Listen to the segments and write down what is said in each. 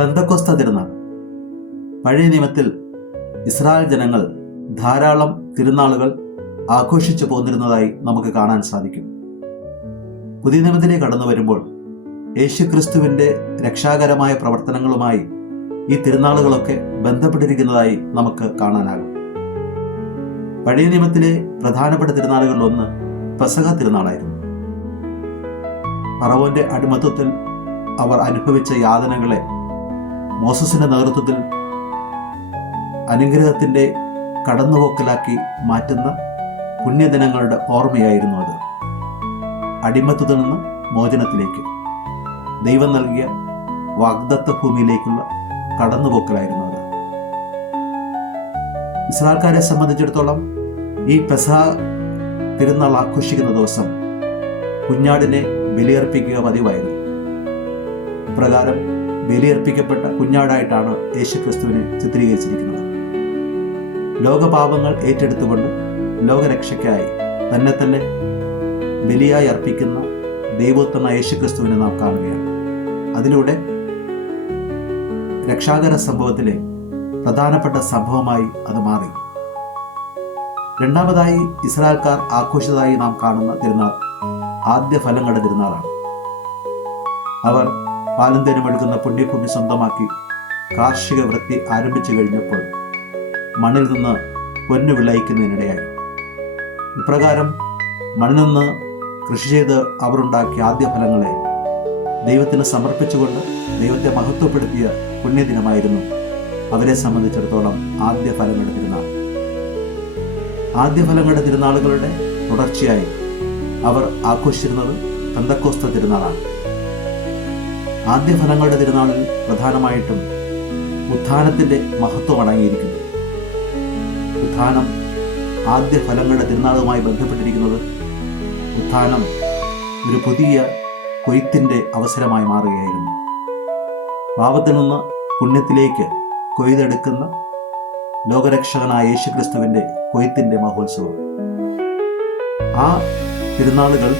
പെന്തക്കോസ്ത തിരുനാൾ. പഴയ നിയമത്തിൽ ഇസ്രായേൽ ജനങ്ങൾ ധാരാളം തിരുനാളുകൾ ആഘോഷിച്ചു പോന്നിരുന്നതായി നമുക്ക് കാണാൻ സാധിക്കും. പുതിയ നിയമത്തിലേക്ക് കടന്നു വരുമ്പോൾ യേശുക്രിസ്തുവിൻ്റെ രക്ഷാകരമായ പ്രവർത്തനങ്ങളുമായി ഈ തിരുനാളുകളൊക്കെ ബന്ധപ്പെട്ടിരിക്കുന്നതായി നമുക്ക് കാണാനാകും. പഴയ നിയമത്തിലെ പ്രധാനപ്പെട്ട തിരുനാളുകളിലൊന്ന് പെസഹ തിരുനാളായിരുന്നു. ഫറവോന്റെ അടിമത്വത്തിൽ അവർ അനുഭവിച്ച യാതനകളെ മോസസിന്റെ നേതൃത്വത്തിൽ അനുഗ്രഹത്തിൻ്റെ കടന്നുപോക്കലാക്കി മാറ്റുന്ന പുണ്യദിനങ്ങളുടെ ഓർമ്മയായിരുന്നു അത്. അടിമത്വത്തിൽ നിന്ന് മോചനത്തിലേക്ക് ദൈവം നൽകിയ വാഗ്ദത്ത ഭൂമിയിലേക്കുള്ള കടന്നുപോക്കലായിരുന്നു അത്. ഇസ്രായേൽക്കാരെ സംബന്ധിച്ചിടത്തോളം ഈ പെസഹ തിരുനാൾ ആഘോഷിക്കുന്ന ദിവസം കുഞ്ഞാടിനെ ബലിയർപ്പിക്കുക പതിവായിരുന്നു. ഇപ്രകാരം ബലിയർപ്പിക്കപ്പെട്ട കുഞ്ഞാടായിട്ടാണ് യേശുക്രിസ്തുവിനെ ചിത്രീകരിച്ചിരിക്കുന്നത്. ലോകപാപങ്ങൾ ഏറ്റെടുത്തുകൊണ്ട് ലോകരക്ഷയ്ക്കായി തന്നെ ബലിയായി അർപ്പിക്കുന്ന ദൈവോത്തമ യേശുക്രിസ്തുവിനെ നാം കാണുകയാണ്. അതിലൂടെ രക്ഷാകര സംഭവത്തിലെ പ്രധാനപ്പെട്ട സംഭവമായി അത് മാറി. രണ്ടാമതായി ഇസ്രായേൽക്കാർ ആഘോഷിച്ചതായി നാം കാണുന്ന തിരുനാൾ ആദ്യ ഫലങ്ങളുടെ തിരുനാളാണ്. അവർ പാലും തേനും എടുക്കുന്ന പുണ്യഭൂമി സ്വന്തമാക്കി കാർഷിക വൃത്തി ആരംഭിച്ചു കഴിഞ്ഞപ്പോൾ മണ്ണിൽ നിന്ന് പൊന്നു വിളയിക്കുന്നതിനിടയായി. ഇപ്രകാരം മണ്ണിൽ നിന്ന് കൃഷി ചെയ്ത് അവർ ഉണ്ടാക്കിയ ആദ്യ ഫലങ്ങളെ ദൈവത്തിന് സമർപ്പിച്ചുകൊണ്ട് ദൈവത്തെ മഹത്വപ്പെടുത്തിയ പുണ്യദിനമായിരുന്നു അവരെ സംബന്ധിച്ചിടത്തോളം ആദ്യ ഫലങ്ങളുടെ തിരുനാൾ. ആദ്യ ഫലങ്ങളുടെ തിരുനാളുകളുടെ തുടർച്ചയായി അവർ ആഘോഷിച്ചിരുന്നത് പെന്തക്കോസ്ത തിരുനാളാണ്. ആദ്യ ഫലങ്ങളുടെ തിരുനാളിൽ പ്രധാനമായിട്ടും ഉത്ഥാനത്തിൻ്റെ മഹത്വം അടങ്ങിയിരിക്കുന്നു. ഉത്ഥാനം ആദ്യ ഫലങ്ങളുടെ തിരുനാളുമായി ബന്ധപ്പെട്ടിരിക്കുന്നത് ഉത്ഥാനം ഒരു പുതിയ കൊയ്ത്തിൻ്റെ അവസരമായി മാറുകയായിരുന്നു. പാപത്തിൽ നിന്ന് പുണ്യത്തിലേക്ക് കൊയ്തെടുക്കുന്ന ലോകരക്ഷകനായ യേശുക്രിസ്തുവിൻ്റെ കൊയ്ത്തിൻ്റെ മഹോത്സവം. ആ തിരുനാളുകൾ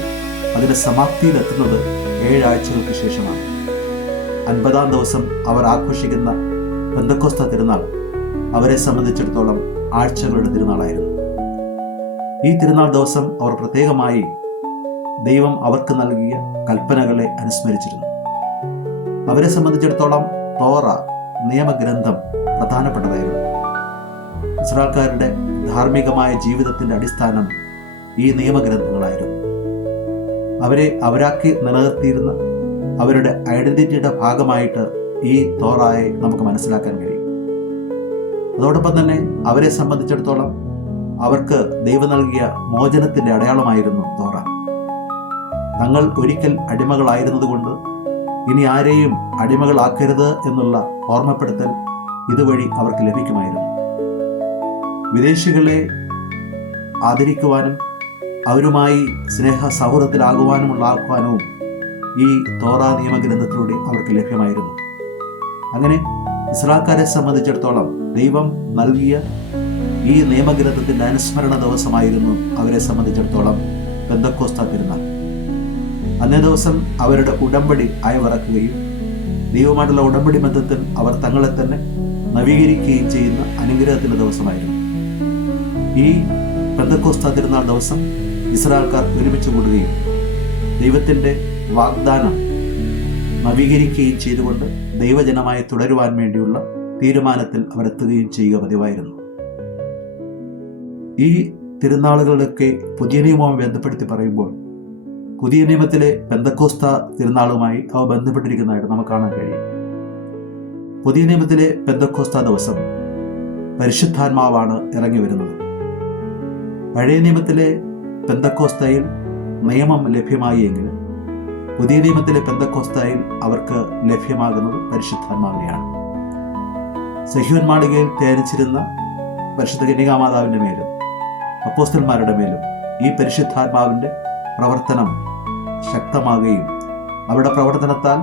അതിൻ്റെ സമാപ്തിയിലെത്തുന്നത് 7 ആഴ്ചകൾക്ക് ശേഷമാണ്. 50-ാം ദിവസം അവർ ആഘോഷിക്കുന്ന പെന്തക്കോസ്ത തിരുനാൾ അവരെ സംബന്ധിച്ചിടത്തോളം ആഴ്ചകളുടെ തിരുനാളായിരുന്നു. ഈ തിരുനാൾ ദിവസം അവർ പ്രത്യേകമായി ദൈവം അവർക്ക് നൽകിയ കൽപ്പനകളെ അനുസ്മരിച്ചിരുന്നു. അവരെ സംബന്ധിച്ചിടത്തോളം തോറ നിയമഗ്രന്ഥം പ്രധാനപ്പെട്ടതായിരുന്നു. ഇസ്രായേൽക്കാരുടെ ധാർമ്മികമായ ജീവിതത്തിൻ്റെ അടിസ്ഥാനം ഈ നിയമഗ്രന്ഥങ്ങളായിരുന്നു. അവരെ അവരാക്കി നിലനിർത്തിയിരുന്ന അവരുടെ ഐഡന്റിറ്റിയുടെ ഭാഗമായിട്ട് ഈ തോറായെ നമുക്ക് മനസ്സിലാക്കാൻ കഴിയും. അതോടൊപ്പം തന്നെ അവരെ സംബന്ധിച്ചിടത്തോളം അവർക്ക് ദൈവം നൽകിയ മോചനത്തിൻ്റെ അടയാളമായിരുന്നു തോറ. തങ്ങൾ ഒരിക്കൽ അടിമകളായിരുന്നതുകൊണ്ട് ഇനി ആരെയും അടിമകളാക്കരുത് എന്നുള്ള ഓർമ്മപ്പെടുത്തൽ ഇതുവഴി അവർക്ക് ലഭിക്കുമായിരുന്നു. വിദേശികളെ ആദരിക്കുവാനും അവരുമായി സ്നേഹ സൗഹൃദത്തിലാകുവാനുമുള്ള ആഹ്വാനവും ഈ തോറ നിയമഗ്രന്ഥത്തിലൂടെ അവർക്ക് ലഭ്യമായിരുന്നു. അങ്ങനെ ഇസ്രായേൽക്കാരെ സംബന്ധിച്ചിടത്തോളം ദൈവം നൽകിയ ഈ നിയമഗ്രന്ഥത്തിൻ്റെ അനുസ്മരണ ദിവസമായിരുന്നു അവരെ സംബന്ധിച്ചിടത്തോളം പെന്തക്കോസ്ത തിരുനാൾ. അന്നേ ദിവസം അവരുടെ ഉടമ്പടി അയവിറക്കുകയും ദൈവമായിട്ടുള്ള ഉടമ്പടി ബന്ധത്തിൽ അവർ തങ്ങളെ തന്നെ നവീകരിക്കുകയും ചെയ്യുന്ന അനുഗ്രഹത്തിൻ്റെ ദിവസമായിരുന്നു. ഈ പെന്തക്കോസ്ത തിരുനാൾ ദിവസം ഇസ്രായേൽക്കാർ ഒരുമിച്ച് കൂടുകയും ദൈവത്തിൻ്റെ വാഗ്ദാനം നവീകരിക്കുകയും ചെയ്തുകൊണ്ട് ദൈവജനമായി തുടരുവാൻ വേണ്ടിയുള്ള തീരുമാനത്തിൽ അവരെത്തുകയും ചെയ്യുക പതിവായിരുന്നു. ഈ തിരുനാളുകളൊക്കെ പുതിയ നിയമവുമായി ബന്ധപ്പെടുത്തി പറയുമ്പോൾ പുതിയ നിയമത്തിലെ പെന്തക്കോസ്ത തിരുനാളുമായി അവ ബന്ധപ്പെട്ടിരിക്കുന്നതായിട്ട് നമുക്ക് കാണാൻ കഴിയും. പുതിയ നിയമത്തിലെ പെന്തക്കോസ്ത ദിവസം പരിശുദ്ധാത്മാവാണ് ഇറങ്ങി വരുന്നത്. പഴയ നിയമത്തിലെ പെന്തക്കോസ്തയിൽ നിയമം ലഭ്യമായി എങ്കിലും പുതിയ നിയമത്തിലെ പെന്തക്കോസ്തയിൽ അവർക്ക് ലഭ്യമാകുന്നത് പരിശുദ്ധാത്മാവിനെയാണ്. സഹ്യോൻ മാളികയിൽ ധ്യാനിച്ചിരുന്ന പരിശുദ്ധ കന്യകാമാതാവിൻ്റെ മേലും അപ്പോസ്തലന്മാരുടെ മേലും ഈ പരിശുദ്ധാത്മാവിൻ്റെ പ്രവർത്തനം ശക്തമാകുകയും അവരുടെ പ്രവർത്തനത്താൽ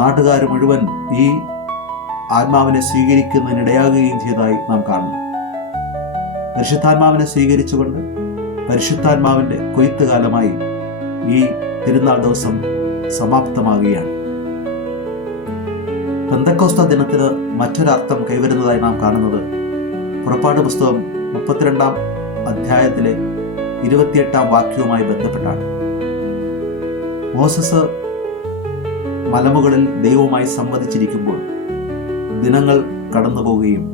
നാട്ടുകാർ മുഴുവൻ ഈ ആത്മാവിനെ സ്വീകരിക്കുന്നതിനിടയാകുകയും ചെയ്തതായി നാം കാണുന്നു. പരിശുദ്ധാത്മാവിനെ സ്വീകരിച്ചുകൊണ്ട് പരിശുദ്ധാത്മാവിൻ്റെ കൊയ്ത്തുകാലമായി ഈ തിരുനാൾ ദിവസം സമാപ്തമാകുകയാണ്. പെന്തക്കോസ്ത ദിനത്തിന് മറ്റൊരർത്ഥം കൈവരുന്നതായി നാം കാണുന്നത് പുറപ്പാട് പുസ്തകം 32-ാം അധ്യായത്തിലെ 28-ാം വാക്യവുമായി ബന്ധപ്പെട്ടാണ്. മോസസ് മലമുകളിൽ ദൈവവുമായി സംവദിച്ചിരിക്കുമ്പോൾ ദിനങ്ങൾ കടന്നുപോവുകയും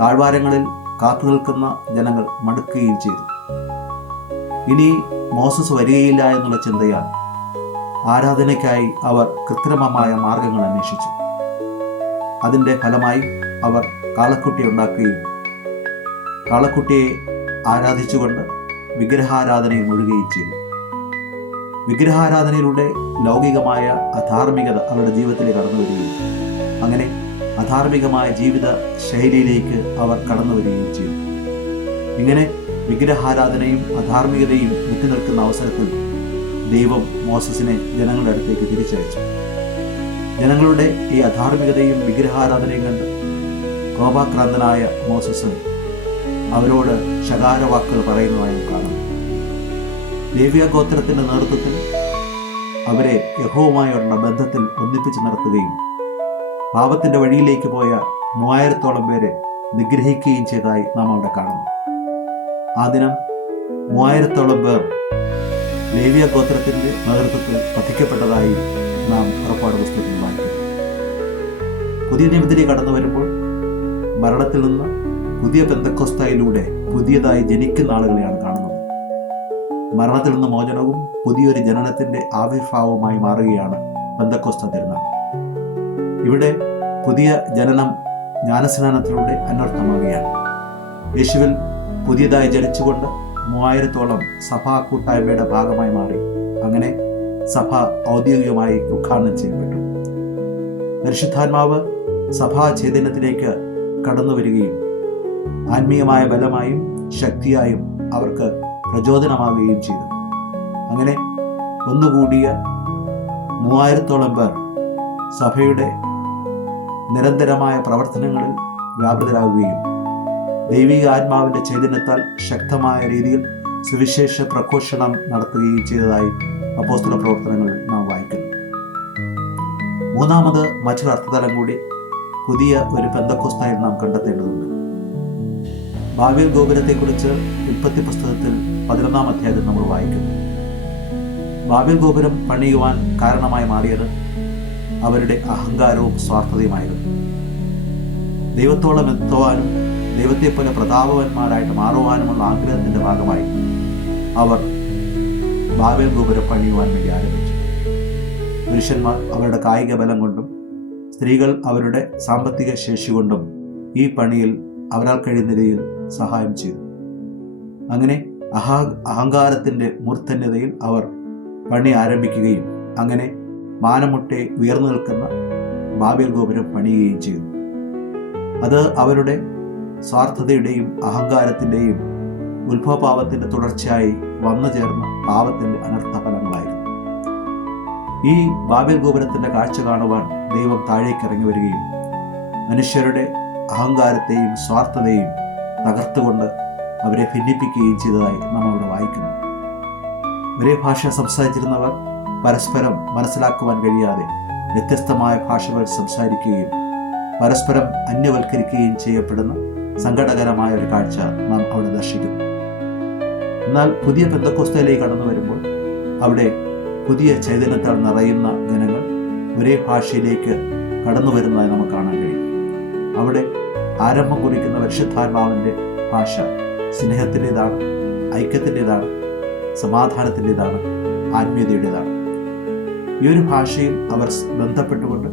താഴ്വാരങ്ങളിൽ കാത്തുനിൽക്കുന്ന ജനങ്ങൾ മടുക്കുകയും ചെയ്തു. ഇനി മോസസ് വരികയില്ല എന്നുള്ള ചിന്തയാൽ ആരാധനയ്ക്കായി അവർ കൃത്രിമമായ മാർഗങ്ങൾ അന്വേഷിച്ചു. അതിൻ്റെ ഫലമായി അവർ കാളക്കുട്ടി ഉണ്ടാക്കുകയും കാളക്കുട്ടിയെ ആരാധിച്ചുകൊണ്ട് വിഗ്രഹാരാധനയിൽ മുഴുകുകയും ചെയ്തു. വിഗ്രഹാരാധനയിലൂടെ ലൗകികമായ അധാർമികത അവരുടെ ജീവിതത്തിലേക്ക് കടന്നു വരികയും അങ്ങനെ അധാർമികമായ ജീവിത ശൈലിയിലേക്ക് അവർ കടന്നു വരികയും ചെയ്തു. ഇങ്ങനെ വിഗ്രഹാരാധനയും അധാർമികതയും വിട്ടുനിൽക്കുന്ന അവസരത്തിൽ ദൈവം മോസസിനെ ജനങ്ങളുടെ അടുത്തേക്ക് തിരിച്ചയച്ചു. ജനങ്ങളുടെ ഈ അധാർമികതയും വിഗ്രഹാരാധനയും കണ്ട് കോപാക്രാന്തനായ മോസസ് അവരോട് ശകാരവാക്കുകൾ പറയുന്നതായും കാണുന്നു. ലേവ്യ ഗോത്രത്തിന്റെ നേതൃത്വത്തിൽ അവരെ യഹോവയുമായുള്ള ബന്ധത്തിൽ ഒന്നിപ്പിച്ച് നിർത്തുകയും പാപത്തിന്റെ വഴിയിലേക്ക് പോയ 3000-ഓളം പേരെ നിഗ്രഹിക്കുകയും ചെയ്തതായി നാം അവിടെ കാണുന്നു. ആ ദിനം 3000-ഓളം പേർ ലേവ്യ ഗോത്രത്തിന്റെ നേതൃത്വത്തിൽ വധിക്കപ്പെട്ടതായി നാം പുറപ്പാട് പുസ്തകത്തിൽ വായിക്കുന്നു. പുതിയ നിയമത്തിലേക്ക് കടന്നു വരുമ്പോൾ മരണത്തിൽ നിന്ന് പുതിയ പെന്തക്കോസ്തയിലൂടെ പുതിയതായി ജനിക്കുന്ന ആളുകളെയാണ് കാണുന്നത്. മരണത്തിൽ നിന്ന് മോചനവും പുതിയൊരു ജനനത്തിന്റെ ആവിർഭാവവുമായി മാറുകയാണ് പെന്തക്കോസ്ത തിരുനാൾ. ഇവിടെ പുതിയ ജനനം ജ്ഞാനസ്നാനത്തിലൂടെ അനർത്ഥമാകുകയാണ്. യേശുവിൽ പുതിയതായി ജനിച്ചുകൊണ്ട് 3000-ഓളം സഭാ കൂട്ടായ്മയുടെ ഭാഗമായി മാറി. അങ്ങനെ സഭ ഔദ്യോഗികമായി ഉദ്ഘാടനം ചെയ്യപ്പെട്ടു. പരിശുദ്ധാത്മാവ് സഭാ ചൈതന്യത്തിലേക്ക് കടന്നു വരികയും ആത്മീയമായ ബലമായും ശക്തിയായും അവർക്ക് പ്രചോദനമാകുകയും ചെയ്തു. അങ്ങനെ ഒന്നുകൂടിയ 3000-ഓളം പേർ സഭയുടെ നിരന്തരമായ പ്രവർത്തനങ്ങളിൽ വ്യാപൃതരാകുകയും ദൈവിക ആത്മാവിൻ്റെ ചൈതന്യത്താൽ ശക്തമായ രീതിയിൽ സുവിശേഷ പ്രഘോഷണം നടത്തുകയും ചെയ്തതായി അപ്പോസ്തല പ്രവർത്തനങ്ങളിൽ നാം വായിക്കുന്നു. മൂന്നാമത് മറ്റൊരു അർത്ഥതലം കൂടി പുതിയ ഒരു പെന്തക്കോസ്തായിൽ നാം കണ്ടെത്തേണ്ടതുണ്ട്. ബാബേൽ ഗോപുരത്തെക്കുറിച്ച് ഉൽപ്പത്തി പുസ്തകത്തിൽ 11-ാം അധ്യായത്തിൽ നമ്മൾ വായിക്കുന്നു. ബാബേൽ ഗോപുരം പണിയുവാൻ കാരണമായി മാറിയത് അവരുടെ അഹങ്കാരവും സ്വാർത്ഥതയുമായിരുന്നു. ദൈവത്തോളം എത്തുവാനും ദൈവത്തെപ്പോലെ പ്രതാപവാന്മാരായിട്ട് മാറുവാനുമുള്ള ആഗ്രഹത്തിന്റെ ഭാഗമായി അവർ ബാബേൽ ഗോപുരം പണിയുവാൻ വേണ്ടി ആരംഭിച്ചു. പുരുഷന്മാർ അവരുടെ കായിക ബലം കൊണ്ടും സ്ത്രീകൾ അവരുടെ സാമ്പത്തിക ശേഷി കൊണ്ടും ഈ പണിയിൽ അവരാൽ കഴിയുന്ന രീതിയിൽ സഹായം ചെയ്തു. അങ്ങനെ അഹങ്കാരത്തിന്റെ മൂർധന്യതയിൽ അവർ പണി ആരംഭിക്കുകയും അങ്ങനെ മാനമുട്ടെ ഉയർന്നു നിൽക്കുന്ന ബാബേൽ ഗോപുരം പണിയുകയും ചെയ്തു. അത് അവരുടെ സ്വാർത്ഥതയുടെയും അഹങ്കാരത്തിൻ്റെയും ഉത്ഭവപാപത്തിൻ്റെ തുടർച്ചയായി വന്നു ചേർന്ന പാപത്തിൻ്റെ അനർത്ഥ ഫലങ്ങളായിരുന്നു. ഈ ബാബേൽ ഗോപുരത്തിൻ്റെ കാഴ്ച കാണുവാൻ ദൈവം താഴേക്ക് ഇറങ്ങി വരികയും മനുഷ്യരുടെ അഹങ്കാരത്തെയും സ്വാർത്ഥതയും തകർത്തുകൊണ്ട് അവരെ ഭിന്നിപ്പിക്കുകയും ചെയ്തതായി നാം അവിടെ വായിക്കുന്നു. ഒരേ ഭാഷ സംസാരിച്ചിരുന്നവർ പരസ്പരം മനസ്സിലാക്കുവാൻ കഴിയാതെ വ്യത്യസ്തമായ ഭാഷകൾ സംസാരിക്കുകയും പരസ്പരം അന്യവൽക്കരിക്കുകയും ചെയ്യപ്പെടുന്ന സങ്കടകരമായ ഒരു കാഴ്ച നാം അവിടെ ദർശിക്കുന്നു. എന്നാൽ പുതിയ പെന്തക്കോസ്തയിലേക്ക് കടന്നു വരുമ്പോൾ അവിടെ പുതിയ ചൈതന്യത്താൽ നിറയുന്ന ജനങ്ങൾ ഒരേ ഭാഷയിലേക്ക് കടന്നു വരുന്നതായി നമുക്ക് കാണാൻ കഴിയും. അവിടെ ആരംഭം കുറിക്കുന്ന പരിശുദ്ധാത്മാവിൻ്റെ ഭാഷ സ്നേഹത്തിൻ്റെതാണ്, ഐക്യത്തിൻ്റെതാണ്, സമാധാനത്തിൻ്റെതാണ്, ആത്മീയതയുടേതാണ്. ഈ ഒരു ഭാഷയിൽ അവർ ബന്ധപ്പെട്ടുകൊണ്ട്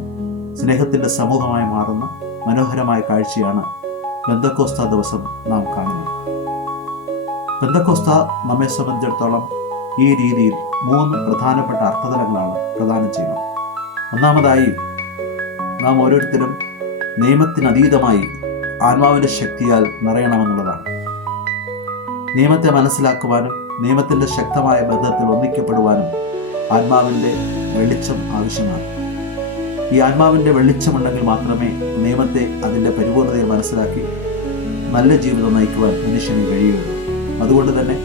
സ്നേഹത്തിൻ്റെ സമൂഹമായി മാറുന്ന മനോഹരമായ കാഴ്ചയാണ് പെന്തക്കോസ്ത ദിവസം നാം കാണുന്നത്. പെന്തക്കോസ്ത നമ്മെ സംബന്ധിച്ചിടത്തോളം ഈ രീതിയിൽ 3 പ്രധാനപ്പെട്ട അർത്ഥതലങ്ങളാണ് പ്രദാനം ചെയ്യുന്നത്. ഒന്നാമതായി നാം ഓരോരുത്തരും നിയമത്തിനതീതമായി ആത്മാവിൻ്റെ ശക്തിയാൽ നിറയണമെന്നുള്ളതാണ്. നിയമത്തെ മനസ്സിലാക്കുവാനും നിയമത്തിൻ്റെ ശക്തമായ ബന്ധത്തിൽ ഒന്നിക്കപ്പെടുവാനും ആത്മാവിൻ്റെ വെളിച്ചം ആവശ്യമാണ്. ഈ ആത്മാവിൻ്റെ വെളിച്ചമുണ്ടെങ്കിൽ മാത്രമേ നിയമത്തെ അതിൻ്റെ പരിപൂർണതയിൽ മനസ്സിലാക്കി നല്ല ജീവിതം നയിക്കുവാൻ മനുഷ്യന് കഴിയുകയുള്ളൂ. അതുകൊണ്ട് തന്നെ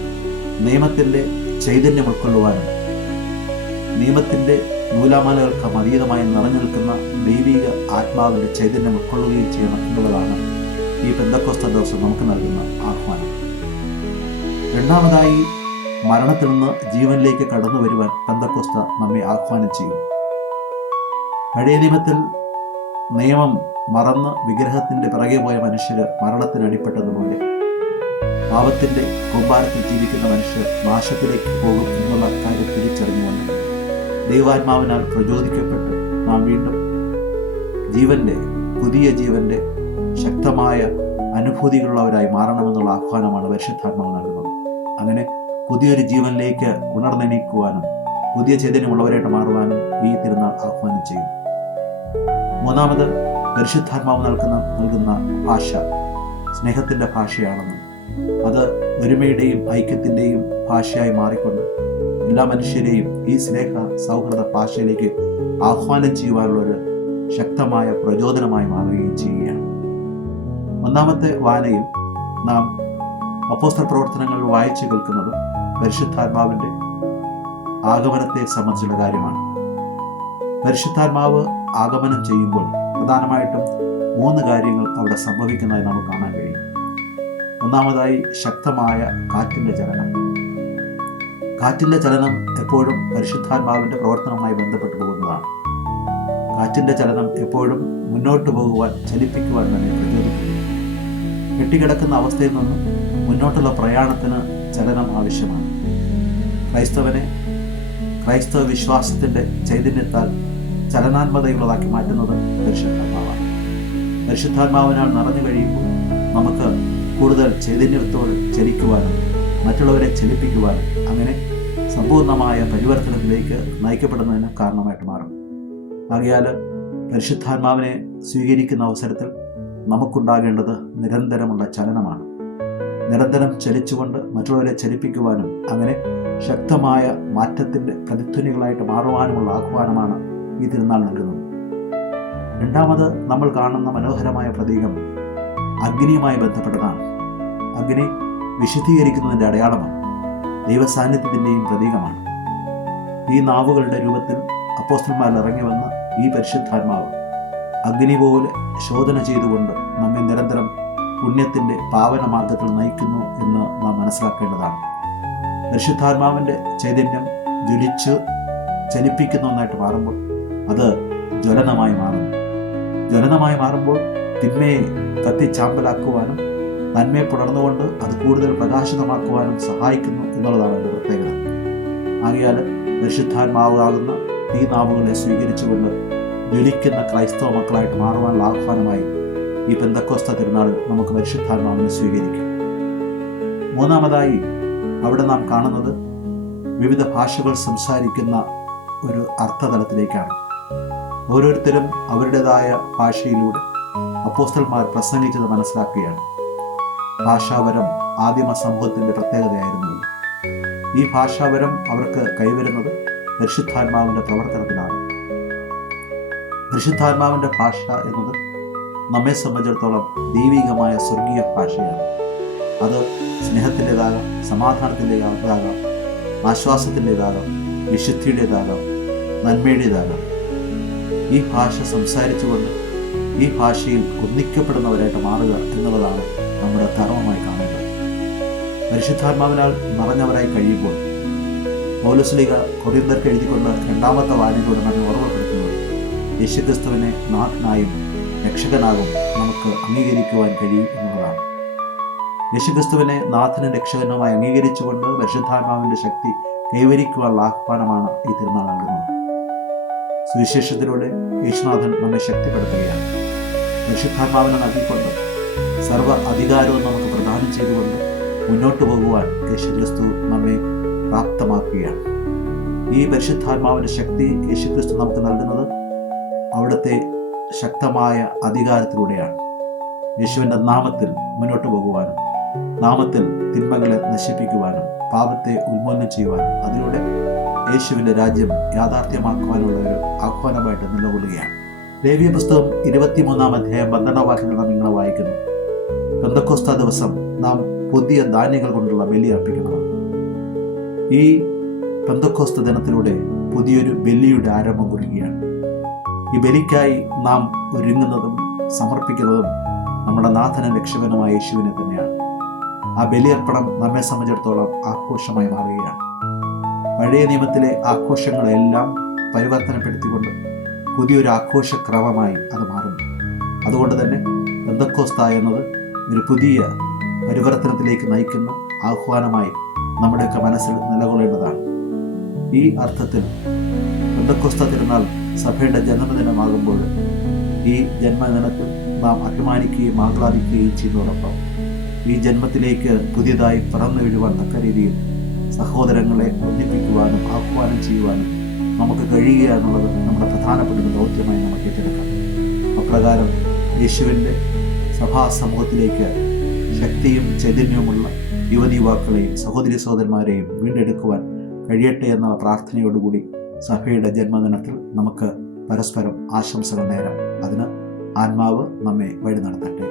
നിയമത്തിൻ്റെ ചൈതന്യം ഉൾക്കൊള്ളുവാനും നിയമത്തിൻ്റെ നൂലാമാലകൾക്ക് അതീതമായി നിറഞ്ഞു നിൽക്കുന്ന ദൈവിക ആത്മാവിൻ്റെ ചൈതന്യം ഉൾക്കൊള്ളുകയും ചെയ്യണം എന്നുള്ളതാണ് ഈ പെന്തക്കോസ്ത ദിവസം നമുക്ക് നൽകുന്ന ആഹ്വാനം. രണ്ടാമതായി, മരണത്തിൽ നിന്ന് ജീവനിലേക്ക് കടന്നു വരുവാൻ പെന്തക്കോസ്ത നമ്മെ ആഹ്വാനം ചെയ്യും. പഴയ നിയമത്തിൽ നിയമം മറന്ന് വിഗ്രഹത്തിൻ്റെ പിറകെ പോയ മനുഷ്യർ മരണത്തിനടിപ്പെട്ടതുപോലെ പാപത്തിൻ്റെ കൂമ്പാരത്തിൽ ജീവിക്കുന്ന മനുഷ്യർ നാശത്തിലേക്ക് പോകും എന്നുള്ള കാര്യം തിരിച്ചറിഞ്ഞുകൊണ്ട് ദൈവാത്മാവിനാൽ പ്രചോദിക്കപ്പെട്ട് നാം വീണ്ടും പുതിയ ജീവന്റെ ശക്തമായ അനുഭൂതികളുള്ളവരായി മാറണമെന്നുള്ള ആഹ്വാനമാണ് പരിശുദ്ധാത്മാവ് നൽകുന്നത്. അങ്ങനെ പുതിയൊരു ജീവനിലേക്ക് ഉണർന്നെണീക്കുവാനും പുതിയ ചൈതന്യമുള്ളവരായിട്ട് മാറുവാനും ഈ തിരുനാൾ ആഹ്വാനം ചെയ്യും. മൂന്നാമത്, പരിശുദ്ധാത്മാവ് നൽകുന്ന ഭാഷ സ്നേഹത്തിൻ്റെ ഭാഷയാണെന്നും അത് ഒരുമയുടെയും ഐക്യത്തിൻ്റെയും ഭാഷയായി മാറിക്കൊണ്ട് എല്ലാ മനുഷ്യരെയും ഈ സ്നേഹ സൗഹൃദ ഭാഷയിലേക്ക് ആഹ്വാനം ചെയ്യുവാനുള്ളൊരു ശക്തമായ പ്രചോദനമായി മാറുകയും ചെയ്യുകയാണ്. ഒന്നാമത്തെ വായനയിൽ നാം അപ്പോസ്തല പ്രവർത്തനങ്ങൾ വായിച്ചു കേൾക്കുന്നത് പരിശുദ്ധാത്മാവിൻ്റെ ആഗമനത്തെ സംബന്ധിച്ചുള്ള കാര്യമാണ്. പരിശുദ്ധാത്മാവ് ആഗമനം ചെയ്യുമ്പോൾ പ്രധാനമായിട്ടും 3 കാര്യങ്ങൾ അവിടെ സംഭവിക്കുന്നതായി നമുക്ക് കാണാൻ കഴിയും. ഒന്നാമതായി, ശക്തമായ കാറ്റിൻ്റെ ചലനം. കാറ്റിൻ്റെ ചലനം എപ്പോഴും പരിശുദ്ധാത്മാവിൻ്റെ പ്രവർത്തനവുമായി ബന്ധപ്പെട്ട് പോകുന്നതാണ്. കാറ്റിൻ്റെ ചലനം എപ്പോഴും മുന്നോട്ട് പോകുവാൻ, ചലിപ്പിക്കുവാൻ തന്നെ പ്രചോദിക്കുന്നു. കെട്ടിക്കിടക്കുന്ന അവസ്ഥയിൽ നിന്നും മുന്നോട്ടുള്ള പ്രയാണത്തിന് ചലനം ആവശ്യമാണ്. ക്രൈസ്തവ വിശ്വാസത്തിൻ്റെ ചൈതന്യത്താൽ ചലനാത്മതയുള്ളതാക്കി മാറ്റുന്നത് പരിശുദ്ധാത്മാവാണ്. പരിശുദ്ധാത്മാവിനാൽ നിറഞ്ഞു കഴിയുമ്പോൾ നമുക്ക് കൂടുതൽ ചൈതന്യത്തോടെ ചലിക്കുവാനും മറ്റുള്ളവരെ ചലിപ്പിക്കുവാനും അങ്ങനെ സമ്പൂർണമായ പരിവർത്തനത്തിലേക്ക് നയിക്കപ്പെടുന്നതിന് കാരണമായിട്ട് മാറും. ആകയാൽ പരിശുദ്ധാത്മാവിനെ സ്വീകരിക്കുന്ന അവസരത്തിൽ നമുക്കുണ്ടാകേണ്ടത് നിരന്തരമുള്ള ചലനമാണ്. നിരന്തരം ചലിച്ചുകൊണ്ട് മറ്റുള്ളവരെ ചലിപ്പിക്കുവാനും അങ്ങനെ ശക്തമായ മാറ്റത്തിൻ്റെ പ്രതിധ്വനികളായിട്ട് മാറുവാനുമുള്ള ആഹ്വാനമാണ് ഈ തിരുനാൾ നൽകുന്നത്. രണ്ടാമത് നമ്മൾ കാണുന്ന മനോഹരമായ പ്രതീകം അഗ്നിയുമായി ബന്ധപ്പെട്ടതാണ്. അഗ്നി വിശുദ്ധീകരിക്കുന്നതിൻ്റെ അടയാളമാണ്, ദൈവസാന്നിധ്യത്തിൻ്റെയും പ്രതീകമാണ്. ഈ നാവുകളുടെ രൂപത്തിൽ അപ്പോസ്തലന്മാരിൽ ഇറങ്ങി വന്ന ഈ പരിശുദ്ധാത്മാവ് അഗ്നി പോലെ ശോധന ചെയ്തുകൊണ്ട് നമ്മെ നിരന്തരം പുണ്യത്തിൻ്റെ പാവന മാർഗത്തിൽ നയിക്കുന്നു എന്ന് നാം മനസ്സിലാക്കേണ്ടതാണ്. പരിശുദ്ധാത്മാവിൻ്റെ ചൈതന്യം ജ്വലിച്ച് ചലിപ്പിക്കുന്ന ഒന്നായിട്ട് മാറുമ്പോൾ അത് ജ്വലനമായി മാറുന്നു. ജ്വലനമായി മാറുമ്പോൾ തിന്മയെ കത്തിച്ചാമ്പലാക്കുവാനും നന്മയെ പുണർന്നുകൊണ്ട് അത് കൂടുതൽ പ്രകാശിതമാക്കുവാനും സഹായിക്കുന്നു എന്നുള്ളതാണ് അതിൻ്റെ പ്രത്യേകത. ആകയാൽ പരിശുദ്ധാത്മാവാകുന്ന ഈ നാവുകളെ സ്വീകരിച്ചുകൊണ്ട് ജ്വലിക്കുന്ന ക്രൈസ്തവ മക്കളായിട്ട് മാറുവാനുള്ള ആഹ്വാനമായി ഈ പെന്തക്കോസ്ത തിരുനാളിൽ നമുക്ക് പരിശുദ്ധാത്മാവിനെ സ്വീകരിക്കും. മൂന്നാമതായി അവിടെ നാം കാണുന്നത് വിവിധ ഭാഷകൾ സംസാരിക്കുന്ന ഒരു അർത്ഥതലത്തിലേക്കാണ്. ഓരോരുത്തരും അവരുടേതായ ഭാഷയിലൂടെ അപ്പോസ്തലന്മാർ പ്രസംഗിച്ചത് മനസ്സിലാക്കുകയാണ്. ഭാഷാവരം ആദിമ സമൂഹത്തിൻ്റെ പ്രത്യേകതയായിരുന്നു. ഈ ഭാഷാവരം അവർക്ക് കൈവരുന്നത് പരിശുദ്ധാത്മാവിൻ്റെ പ്രവർത്തനത്തിലാണ്. പരിശുദ്ധാത്മാവിൻ്റെ ഭാഷ എന്നത് നമ്മെ സംബന്ധിച്ചിടത്തോളം ദൈവികമായ സ്വർഗീയ ഭാഷയാണ്. അത് സ്നേഹത്തിൻ്റെതാകാം, സമാധാനത്തിൻ്റെതാകാം, ആശ്വാസത്തിൻ്റെതാകാം, വിശുദ്ധിയുടേതാകാം, നന്മയുടേതാകാം. ഈ ഭാഷ സംസാരിച്ചുകൊണ്ട് ഈ ഭാഷയിൽ ഒന്നിക്കപ്പെടുന്നവരായിട്ട് മാറുക എന്നുള്ളതാണ് നമ്മുടെ ധർമ്മമായി കാണേണ്ടത്. പരിശുദ്ധാത്മാവിനാൽ നിറഞ്ഞവരായി കഴിയുമ്പോൾ പൗലോസ്ലീഹ കൊരിന്ത്യർക്ക് എഴുതിക്കൊണ്ട് 2ാമത്തെ വായനയിലൂടെ നമ്മെ ഓർമ്മപ്പെടുത്തുന്നത് യേശുക്രിസ്തുവിനെ നാഥനായും രക്ഷകനാകും നമുക്ക് അംഗീകരിക്കുവാൻ കഴിയും എന്നുള്ളതാണ്. യേശുക്രിസ്തുവിനെ നാഥനും രക്ഷകനുമായി അംഗീകരിച്ചുകൊണ്ട് പരിശുദ്ധാത്മാവിൻ്റെ ശക്തി കൈവരിക്കുവാനുള്ള ആഹ്വാനമാണ് ഈ തിരുനാൾ നൽകുന്നത്. സുവിശേഷത്തിലൂടെ യേശുനാഥൻ നമ്മെ ശക്തിപ്പെടുത്തുകയാണ്. പരിശുദ്ധാത്മാവിനെ നൽകിക്കൊണ്ട് സർവ്വ അധികാരവും നമുക്ക് പ്രദാനം ചെയ്തുകൊണ്ട് മുന്നോട്ട് പോകുവാൻ യേശുക്രിസ്തു നമ്മെ പ്രാപ്തമാക്കുകയാണ്. ഈ പരിശുദ്ധാത്മാവിൻ്റെ ശക്തി യേശുക്രിസ്തു നമുക്ക് നൽകുന്നത് അവിടുത്തെ ശക്തമായ അധികാരത്തിലൂടെയാണ്. യേശുവിൻ്റെ നാമത്തിൽ മുന്നോട്ട് പോകുവാനും നാമത്തിൽ തിന്മകളെ നശിപ്പിക്കുവാനും പാപത്തെ ഉന്മൂലനം ചെയ്യുവാനും അതിലൂടെ യേശുവിൻ്റെ രാജ്യം യാഥാർത്ഥ്യമാക്കുവാനുള്ള ഒരു ആഹ്വാനമായിട്ട് നിലകൊള്ളുകയാണ്. ലേവ്യ പുസ്തകം 23-ാം അധ്യായം 12-ാം വാക്യത്തിൽ നാം ഇങ്ങനെ വായിക്കുന്നു: പെന്തക്കോസ്ത ദിവസം നാം പുതിയ ധാന്യങ്ങൾ കൊണ്ടുള്ള ബലി അർപ്പിക്കണം. ഈ പെന്തക്കോസ്ത ദിനത്തിലൂടെ പുതിയൊരു ബലിയുടെ ആരംഭം കുറിക്കുകയാണ്. ഈ ബലിക്കായി നാം ഒരുങ്ങുന്നതും സമർപ്പിക്കുന്നതും നമ്മുടെ നാഥനും രക്ഷകനുമായ യേശുവിനെ തന്നെയാണ്. ആ ബലിയർപ്പണം നമ്മെ സംബന്ധിച്ചിടത്തോളം ആഘോഷമായി മാറുകയാണ്. പഴയ നിയമത്തിലെ ആഘോഷങ്ങളെല്ലാം പരിവർത്തനപ്പെടുത്തിക്കൊണ്ട് പുതിയൊരു ആഘോഷക്രമമായി അത് മാറുന്നു. അതുകൊണ്ട് തന്നെ പെന്തക്കോസ്ത എന്നത് ഒരു പുതിയ പരിവർത്തനത്തിലേക്ക് നയിക്കുന്ന ആഹ്വാനമായി നമ്മുടെയൊക്കെ മനസ്സിൽ നിലകൊള്ളേണ്ടതാണ്. ഈ അർത്ഥത്തിൽ പെന്തക്കോസ്ത തിരുനാൾ സഭയുടെ ജന്മദിനമാകുമ്പോൾ ഈ ജന്മദിനത്തിൽ നാം അഭിമാനിക്കുകയും ആഹ്ലാദിക്കുകയും ചെയ്യുന്നതോടൊപ്പം ഈ ജന്മത്തിലേക്ക് പുതിയതായി പിറന്നു വീഴുവാൻ തക്ക രീതിയിൽ സഹോദരങ്ങളെ ഒന്നിപ്പിക്കുവാനും ആഹ്വാനം ചെയ്യുവാനും നമുക്ക് കഴിയുക എന്നുള്ളത് നമ്മുടെ പ്രധാനപ്പെട്ട ഒരു ദൗത്യമായി നമുക്ക് ഏറ്റെടുക്കാം. അപ്രകാരം യേശുവിൻ്റെ സഭാ സമൂഹത്തിലേക്ക് ശക്തിയും ചൈതന്യവുമുള്ള യുവതി യുവാക്കളെയും സഹോദരി സഹോദരന്മാരെയും വീണ്ടെടുക്കുവാൻ കഴിയട്ടെ എന്ന പ്രാർത്ഥനയോടുകൂടി സഭയുടെ ജന്മദിനത്തിൽ നമുക്ക് പരസ്പരം ആശംസകൾ നേരാം. അതിന് ആത്മാവ് നമ്മെ വഴി നടത്തട്ടെ.